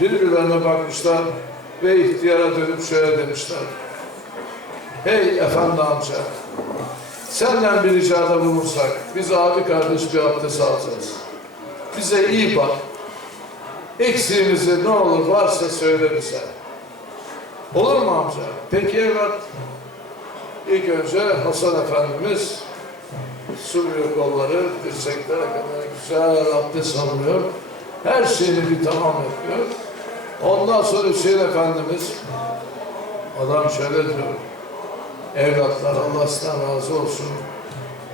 birbirlerine bakmışlar ve ihtiyara dönüp şöyle demişler. Hey efendi amca, senden bir ricada bulunsak, biz abi kardeş bir abdest alacağız. Bize iyi bak. Eksiğimizi ne olur varsa söyle bize. Olur mu amca? Peki evlat. İlk önce Hasan Efendimiz sürüyor kolları, dirseklere kadar güzel abdest alıyor. Her şeyini bir tamam yapıyor. Ondan sonra Hüseyin Efendimiz adam şöyle diyor. Evlatlar Allah sizden razı olsun.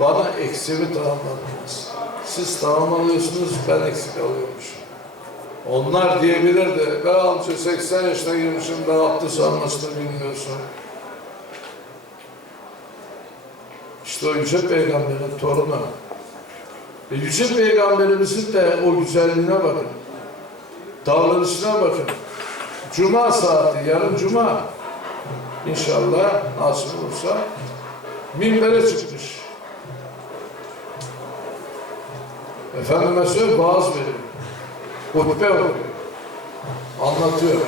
Bana eksiğimi tamamladınız. Siz tamamlıyorsunuz, ben eksik alıyormuşum. Onlar diyebilirdi. Ben amca 80 yaşına girmişim, daha abdest almasını bilmiyorsun. İşte o Yüce Peygamber'in torunu. E, Yüce Peygamberimizin de o güzelliğine bakın. Davranışına bakın. Cuma saati, yarın Cuma. İnşallah nasip olursa minbere çıkmış. Efendime söyleyeyim vaaz veriyor. Hutbe okuyor. Anlatıyor.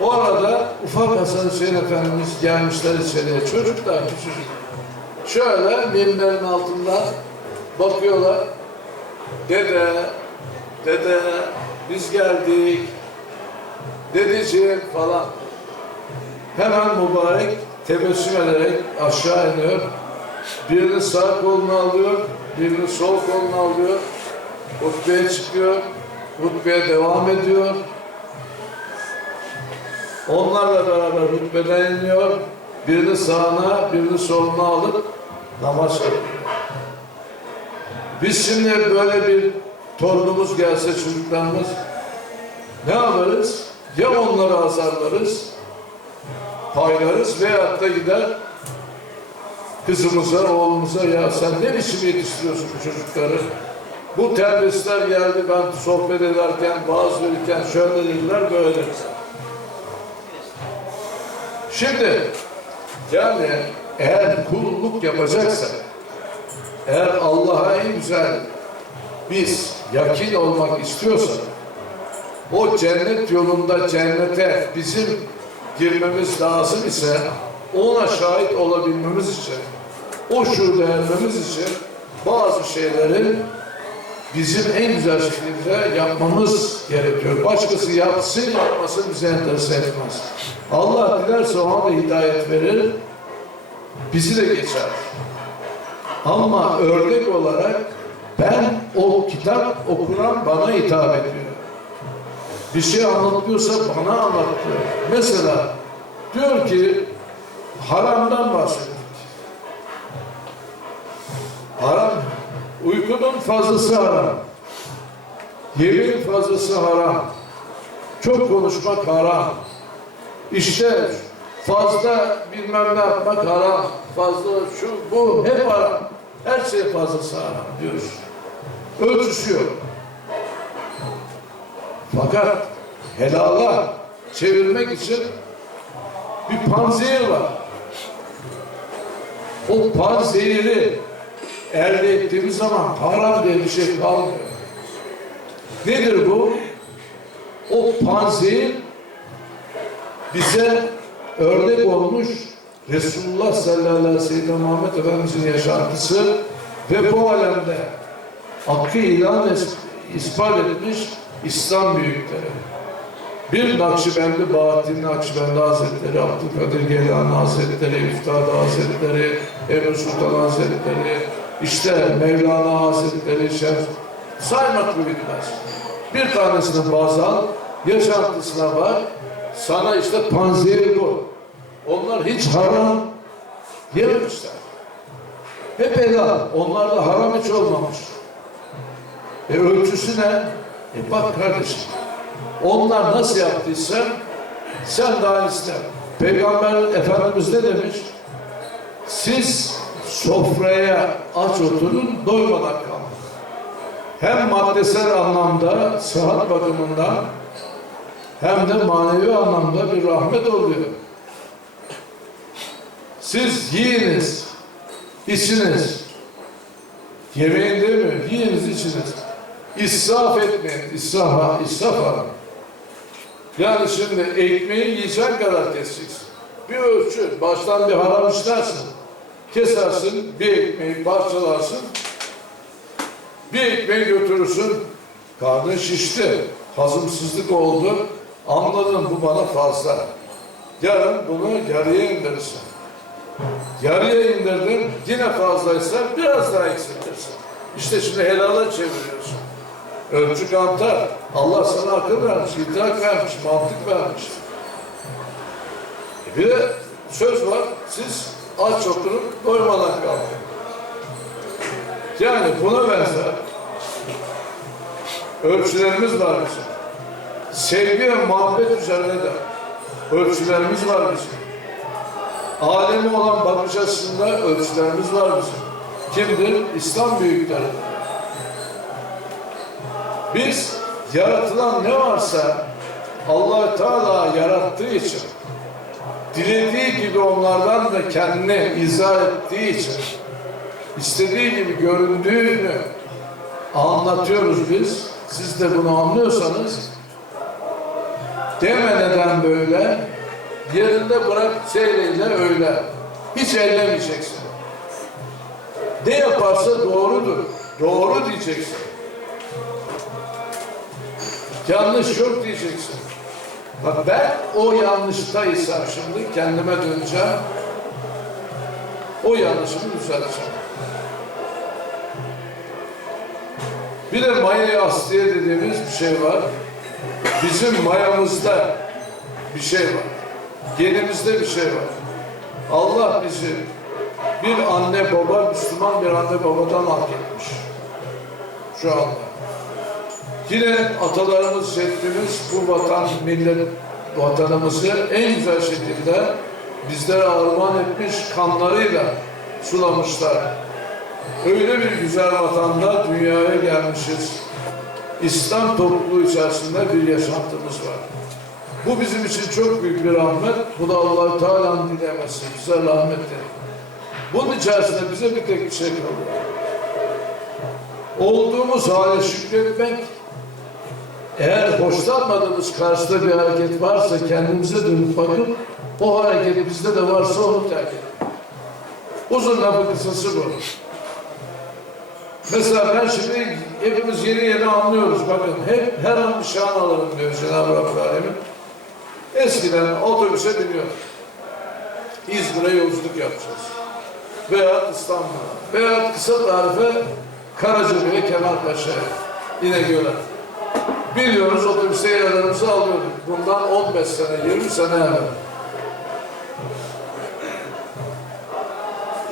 O arada ufak Hasan Hüseyin Efendimiz gelmişler içeriye. Çocuklar küçücük. Şöyle minberin altından bakıyorlar. Dede, dede biz geldik. Dedeciğim falan. Hemen mübarek tebessüm ederek aşağı iniyor. Birini sağ koluna alıyor, birini sol koluna alıyor. Hutbeye çıkıyor, hutbeye devam ediyor. Onlarla beraber hutbeden iniyor. Birini sağına, birini soluna alıp namaz kılıyor. Biz şimdi böyle bir torunumuz gelse çocuklarımız ne yaparız? Ya onları azarlarız, paylarız veyahut da gider kızımıza, oğlumuza ya sen ne biçim yetiştiriyorsun bu çocukları? Bu terbiyesizler geldi ben sohbet ederken, vaaz verirken şöyle dediler, böyle dediler. Şimdi yani eğer kulluk yapacaksa, eğer Allah'a en güzel biz yakin olmak istiyorsak, o cennet yolunda cennete bizim girmemiz lazım ise ona şahit olabilmemiz için, o şurada ermemiz için bazı şeyleri bizim en güzel şekilde yapmamız gerekiyor. Başkası yapsın yapmasın bize enterese etmez. Allah dilerse ona da hidayet verir, bizi de geçer. Ama örnek olarak ben o kitap okuran bana hitap ediyor. Bir şey anlatıyorsa bana anlatıyor. Mesela diyor ki haramdan bahsediyor. Haram, uykunun fazlası haram. Yemeğin fazlası haram. Çok konuşmak haram. İşte fazla bilmem ne yapmak haram. Fazla şu bu hep haram. Her şey fazlası haram diyor. Ölçüsü yok. Fakat helala çevirmek için bir panzehir var. O panzehiri elde ettiğimiz zaman haram diye bir şey kalmıyor. Nedir bu? O panzehir bize örnek olmuş Resulullah sallallahu aleyhi ve sellem Muhammed Efendimizin yaşantısı ve bu alemde hakkı ilan ispat etmiş İslam büyükleri. Bir Nakşibendi, Bahattin Nakşibendi Hazretleri, Abdülkadir Geylani Hazretleri, Üftade Hazretleri, Ebu Sultan Hazretleri, işte Mevlana Hazretleri, Şef, saymakla bitmez. Bir tanesini baz al, yaşantısına bak, sana işte panzehir bu. Onlar hiç haram yememişler. Hep helal. Onlarda haram hiç olmamış. E ölçüsü ne? E bak kardeşim. Onlar nasıl yaptıysa sen de aynısını. Peygamber Efendimiz ne demiş? Siz sofraya aç oturun, doymadan kalın. Hem maddesel anlamda, sıhhat bakımından hem de manevi anlamda bir rahmet oluyor. Siz yiyiniz, içiniz. Yemeğin değil mi? Yiyiniz, içiniz. İsraf etmeyin. İsraf, israf var. Yani şimdi ekmeği yiyecek kadar keseceksin. Bir ölçü, baştan bir haram işlersin. Kesersin, bir ekmeği parçalarsın. Bir ekmeği götürürsün. Karnın şişti, hazımsızlık oldu. Anladın bu bana fazla. Yarın bunu yarıya indirirsin. Yarıya indirdin, yine fazlaysa biraz daha eksiltirsin. İşte şimdi helala çeviriyorsun. Ölçü kantar. Allah sana akıl vermiş, idrak vermiş, mantık vermiş. E bir de söz var, siz aç oturun, doymadan kalkın. Yani buna benzer ölçülerimiz var bizim. Sevgi ve muhabbet üzerine de ölçülerimiz var bizim. Alemi olan bakış açısında ölçülerimiz var bizim. Kimdir? İslam büyükleri. Biz yaratılan ne varsa allah Teala yarattığı için dilediği gibi onlardan da kendini izah ettiği için istediği gibi göründüğünü anlatıyoruz biz. Siz de bunu anlıyorsanız deme neden böyle yerinde bırak seyreyle öyle. Hiç ellemeyeceksin. Ne yaparsa doğrudur. Doğru diyeceksin. Yanlış yok diyeceksin. Bak ben o yanlıştaysam şimdi kendime döneceğim. O yanlışımı düzelteceğim. Bir de maya asliye dediğimiz bir şey var. Bizim mayamızda bir şey var. Genimizde bir şey var. Allah bizi bir anne baba, Müslüman bir anne babadan hak etmiş. Şu anda. Yine atalarımız, ceddimiz bu vatan, millet vatanımızı en güzel şekilde bizlere armağan etmiş kanlarıyla sulamışlar. Öyle bir güzel vatanda dünyaya gelmişiz. İslam topluluğu içerisinde bir yaşantımız var. Bu bizim için çok büyük bir rahmet. Bu da Allah-u Teala'nın dilemesi. Bize rahmettir. Bunun içerisinde bize bir tek bir şey kalıyor. Olduğumuz hale şükretmek, eğer hoşlanmadığımız karşıda bir hareket varsa kendimize dönüp bakıp o hareket bizde de varsa onu terk etmek. Uzun lafı kısası bu. Mesela ben şimdi hepimiz yeni yeni anlıyoruz bakın. Hep her an bir şan alalım diyor Cenab-ı Rabbül Alemin. Eskiden otobüse biniyor. İzmir'e yolculuk yapacağız. Veya İstanbul'a. Veya kısa tarife Karacabey'e, Kemalpaşa'ya. İnegöl'e. Biliyoruz otobüste yerlerimizi alıyorduk. Bundan 15 sene, 20 sene evvel.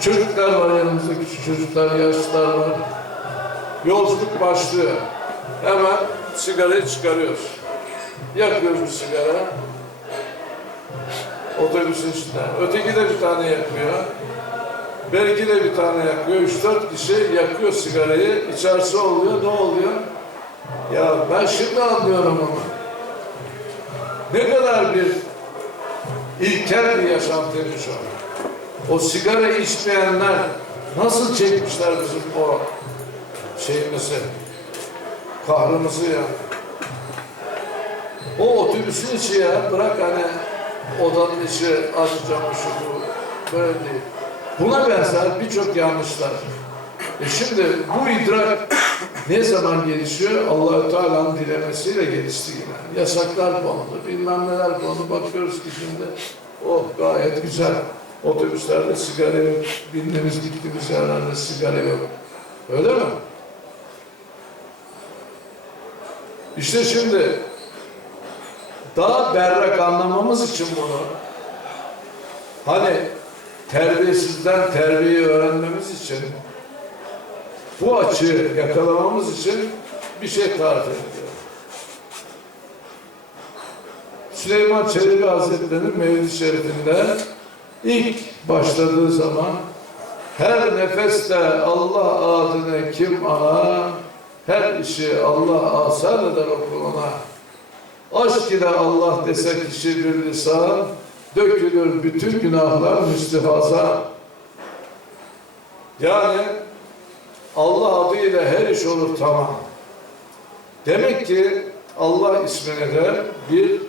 Çocuklar var yanımızda, küçük çocuklar, yaşlılar var. Yolculuk başlıyor. Hemen sigarayı çıkarıyoruz. Yakıyoruz bir sigara. Otobüsün içinde. Öteki de bir tane yakıyor. Belki de bir tane yakıyor. Üç dört kişi yakıyor sigarayı. İçerisi oluyor. Ne oluyor? Ya ben şimdi anlıyorum onu. Ne kadar bir ilkel bir yaşantıymış o. O sigara içmeyenler nasıl çekmişler bizim o şeyimizi, kahrımızı ya. O otobüsün içi ya, bırak hani odanın içi aç camı bu, böyle değil. Buna benzer birçok yanlışlar. E şimdi bu idrak ne zaman gelişiyor? Allahü Teala'nın dilemesiyle gelişti yine. Yasaklar kondu, bilmem neler kondu. Bakıyoruz ki şimdi oh gayet güzel. Otobüslerde sigara yok. Bindiğimiz gittiğimiz yerlerde sigara yok. Öyle mi? İşte şimdi daha berrak anlamamız için bunu hani terbiyesizden terbiyeyi öğrenmemiz için bu açığı yakalamamız için bir şey tarif ediyor. Süleyman Çelebi Hazretleri'nin Mevlid-i Şerif'inde ilk başladığı zaman her nefeste Allah adını kim ana, her işi Allah asar eder o kuluna. Aşk ile Allah dese kişi bir lisan, dökülür bütün günahlar müstihaza. Yani Allah adıyla her iş olur tamam. Demek ki Allah ismine de bir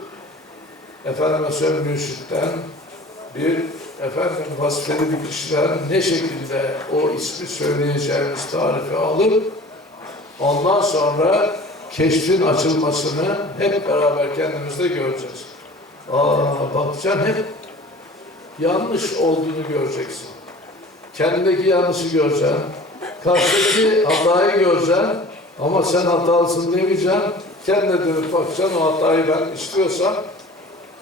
efendime söyleyeyim bir efendim vazifeli bir kişiden ne şekilde o ismi söyleyeceğimiz tarifi alıp ondan sonra keşfin açılmasını hep beraber kendimizde göreceğiz. Aa, bakacaksın hep yanlış olduğunu göreceksin. Kendindeki yanlışı göreceksin. Karşıdaki hatayı göreceksin. Ama sen hatalısın demeyeceksin. Kendine dönüp bakacaksın o hatayı ben istiyorsam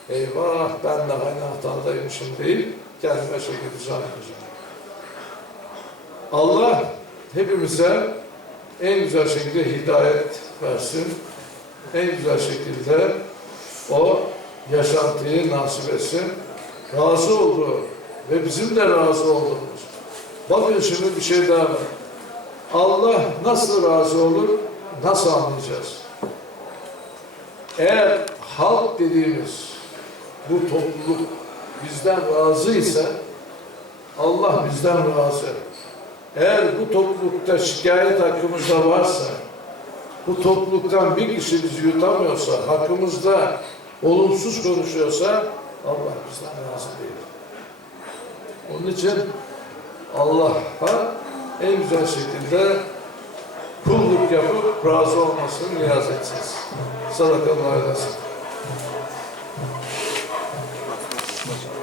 eyvah ben de aynı hatadaymışım değil. Kendime şekil düzen. Allah hepimize en güzel şekilde hidayet versin. En güzel şekilde o yaşantıyı nasip etsin. Razı olduğu ve bizim de razı olduğumuz. Bakın şimdi bir şey daha var. Allah nasıl razı olur, nasıl anlayacağız? Eğer halk dediğimiz bu topluluk bizden razı ise Allah bizden razı. Eğer bu toplulukta şikayet hakkımızda varsa, bu topluluktan bir kişi bizi yutamıyorsa, hakkımızda olumsuz konuşuyorsa Allah bizden razı değil. Onun için Allah'a en güzel şekilde kulluk yapıp razı olmasını niyaz edeceğiz. Sadakallahu aleyhi.